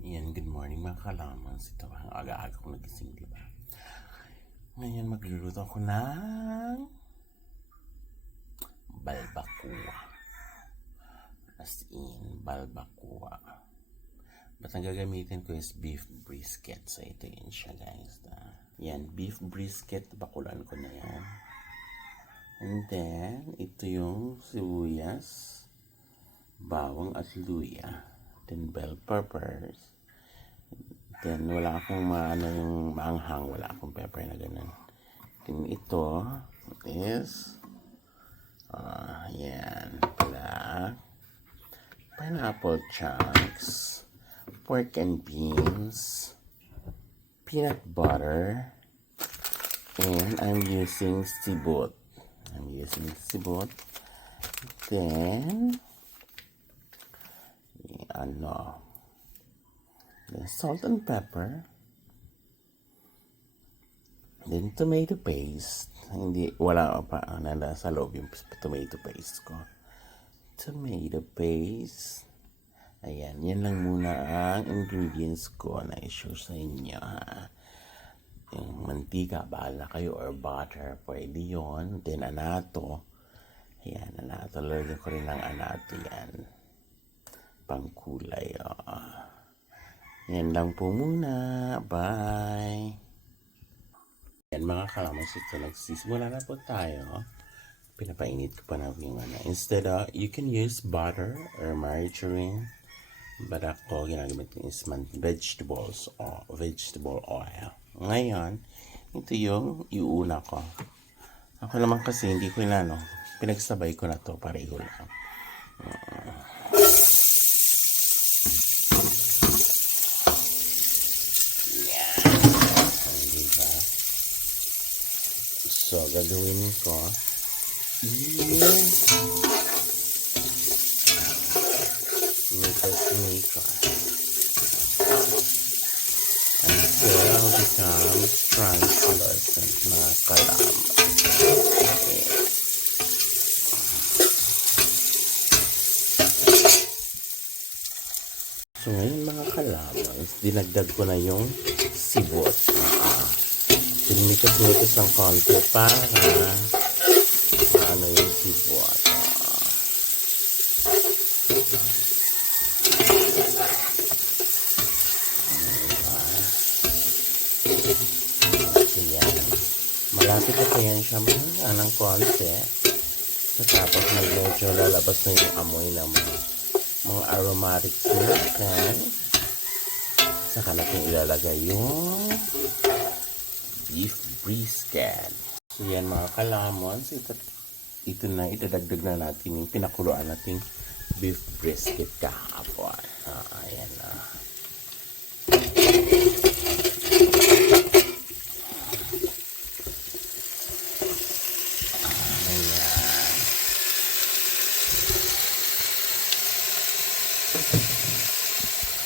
Yan, good morning mga kalamans. Ito ang aga-aga kong nagising, diba? Ngayon magluluto ako ng balbacoa. As in, balbacoa. But ang gagamitin ko is beef brisket. So ito yun siya, guys. Yan, beef brisket. Bakulan ko na yan. And then, ito yung sibuyas, bawang at luya. Then bell peppers. Then wala akong yung maanghang, wala akong pepper na ganun. Then ito is yan, black pineapple chunks, pork and beans, peanut butter, and I'm using sibot. Then then salt and pepper. Then tomato paste. Wala pa nasa loob yung tomato paste ko. Tomato paste. Ayan, yan lang muna ang ingredients ko na i-share sa inyo. Yung mantika, bahala kayo, or butter, pwede yon. Then anato. Ayan, anato. Lagyan ko rin ng anato yan. Pangkulay, Yan lang po muna. Bye! Yan mga kalamans, ito nagsisimula na po tayo. Pinapainit ko pa na yung Instead, you can use butter or margarine. But ako, ginagamit ko is vegetable oil. Ngayon, ito yung iuna ko. Ako naman kasi hindi ko pinagsabay ko na to, pareho lang. So, gagawin ko maker until becomes translucent na kalam. So, ngayon mga kalamans, dinagdag ko na yung sibot. Pinimikos-mikos ng konti para yung sibot. Ayan. Malapit na yan siya ng konti. So, tapos medyo lalabas na yung amoy ng mga aromatics natin. Saka natin ilalagay yung beef brisket. So yan mga kalamons, ito na, idadagdag na natin yung pinakuluan nating beef brisket kahapon. Ayan na. Ayan.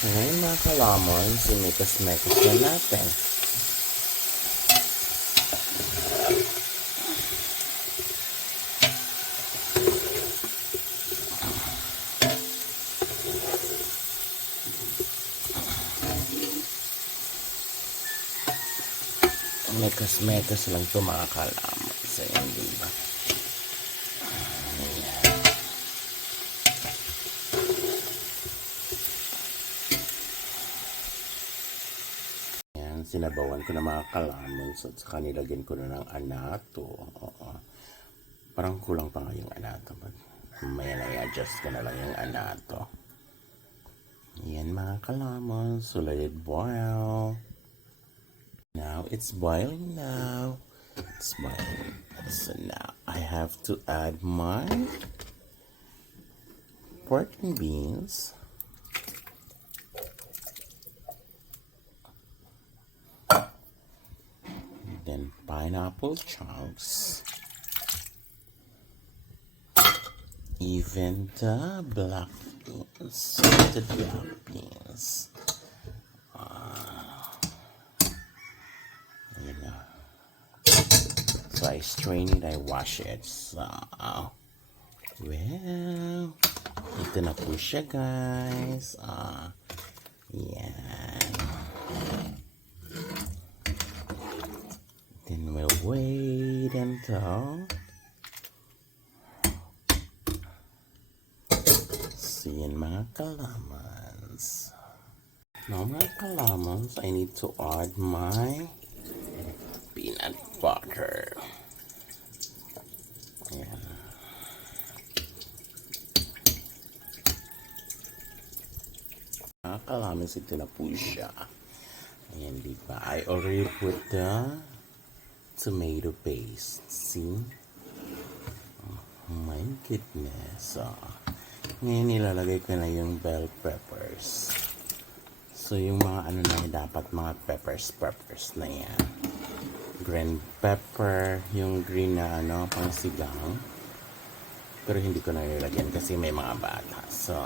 Ngayon mga kalamons, imikas-mekas na natin. Mekas-mekas lang ito mga kalamans. So, yan, diba? Ayan. Sinabawan ko na mga kalamans at saka nilagyan ko na ng anato. Parang kulang pa nga yung anato. May na-adjust ko na lang yung anato. Ayan mga kalamans. So, let it boil. Now it's boiling now. It's boiling. So now I have to add my pork and beans. Then pineapple chunks. Even the black beans. The black beans. So I strain it, I wash it. So, well, ito na po siya guys. Yan. ganito. So, yan mga kalamans. Now, mga kalamans, I need to add my peanut butter. Ayan. Mga kalamans, ito na po siya. Ayan, diba? I already put the tomato paste. See? Oh my goodness. Ngayon, nilalagay ko na yung bell peppers. So, yung mga ano na dapat mga peppers na yan. Green pepper, yung green na ano, pang sigang. Pero hindi ko na nilagyan kasi may mga bata. So,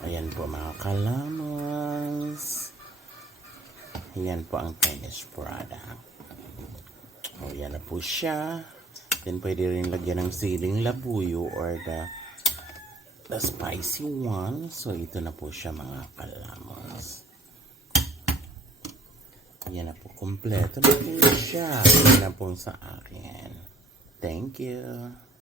ayan po mga kalamans. Ayan po ang finished product. O, yan na po siya. Then, pwede rin lagyan ng siling labuyo or the spicy one. So, ito na po siya mga kalamans. Yan na po, kompleto na po siya. Yan na po sa akin. Thank you.